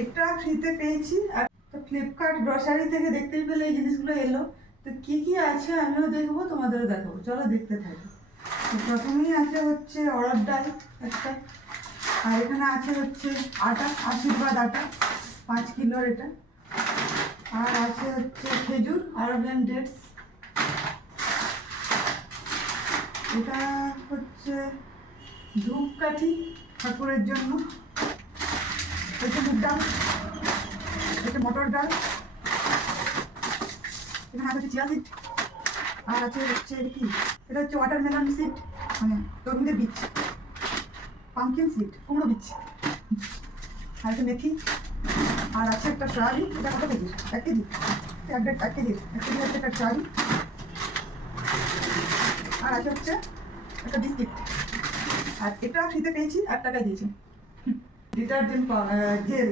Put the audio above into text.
এটা ফ্রিতে পেয়েছি। আর ফ্লিপকার্ট গ্রসারি থেকে দেখতেই পেলে এই জিনিসগুলো এলো। তো কি কি আছে আমিও দেখবো, তোমাদেরও দেখাবো, চলো দেখতে থাকি। তো প্রথমেই আছে হচ্ছে অড়হর ডাল একটা, আর এখানে আছে হচ্ছে আটা, আশীর্বাদ আটা 5 কিলোর এটা। আর আছে হচ্ছে খেজুর, আরাবিয়ান ডেটস। এটা হচ্ছে ধূপকাঠি ঠাকুরের জন্য। এটা মুগ ডাল, এটা মটর ডাল, এখানে আছে চিয়া সিড, আর আছে হচ্ছে কি, এটা হচ্ছে ওয়াটারমেলন সিড, মানে তরমুজের বীজ, পামকিন সিড, কুমড়ো বীজ, আর একটা মেথি, আর আছে একটা সয়াবিন। এটা কত কেজি? 1 কেজি, 1 কেজি হচ্ছে একটা সয়াবিন। আর আছে হচ্ছে একটা বিস্কিট। আর এটা ফ্রিতে পেয়েছি, 8 টাকায় দিয়েছি। Detergent jail,